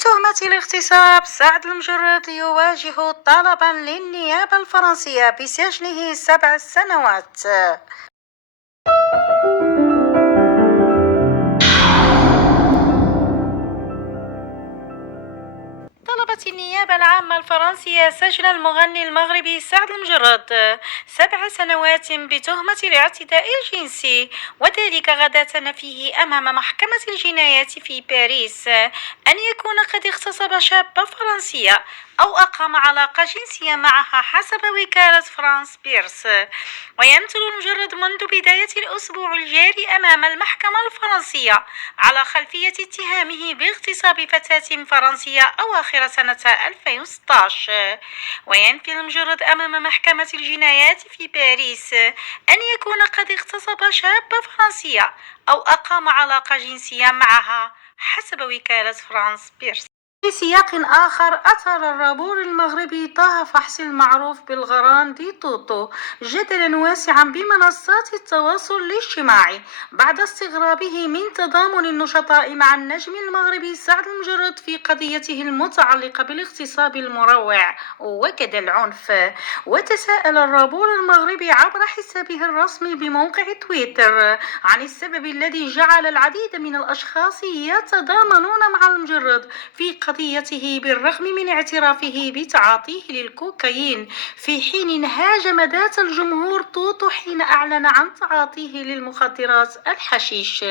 بتهمة الاغتصاب، سعد المجرد يواجه طلبا للنيابة الفرنسية بسجنه 7 سنوات. طلبت النيابة العامة الفرنسية سجن المغني المغربي سعد المجرد 7 سنوات بتهمة الاعتداء الجنسي، وذلك غدا نفيه أمام محكمة الجنايات في باريس أن يكون قد اغتصب شابة فرنسية أو أقام علاقة جنسية معها حسب وكالة فرانس بيرس. ويمثل المجرد منذ بداية الأسبوع الجاري أمام المحكمة الفرنسية على خلفية اتهامه باغتصاب فتاة فرنسية أواخر سنة 2016. وينفي المجرد أمام محكمة الجنايات في باريس أن يكون قد اغتصب شابة فرنسية أو أقام علاقة جنسية معها حسب وكالة فرانس بيرس. في سياق آخر، أثار الرابور المغربي طه فحصي المعروف بالغران دي توتو جدلا واسعا بمنصات التواصل الاجتماعي بعد استغرابه من تضامن النشطاء مع النجم المغربي سعد المجرد في قضيته المتعلقة بالاغتصاب المروع وكذا العنف. وتساءل الرابور المغربي عبر حسابه الرسمي بموقع تويتر عن السبب الذي جعل العديد من الأشخاص يتضامنون مع المجرد في قضيته بالرغم من اعترافه بتعاطيه للكوكايين، في حين هاجم ذات الجمهور توتو حين أعلن عن تعاطيه للمخدرات الحشيش.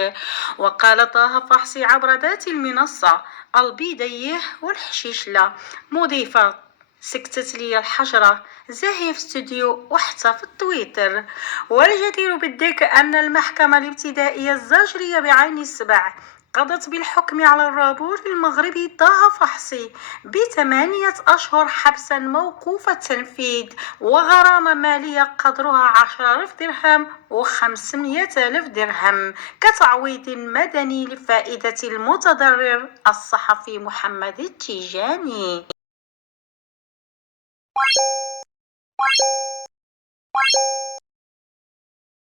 وقال طه فحصي عبر ذات المنصة: البيضيه والحشيش لا، مضيفة سكتت لي الحجرة زاهية في استوديو وحتى في التويتر. والجدير بالذكر أن المحكمة الابتدائية الزاجرية بعين السبع قضت بالحكم على الرابور المغربي طه فحصي ب8 أشهر حبسا موقوف التنفيذ وغرامة مالية قدرها 10,000 درهم و500,000 درهم كتعويض مدني لفائدة المتضرر الصحفي محمد التيجاني.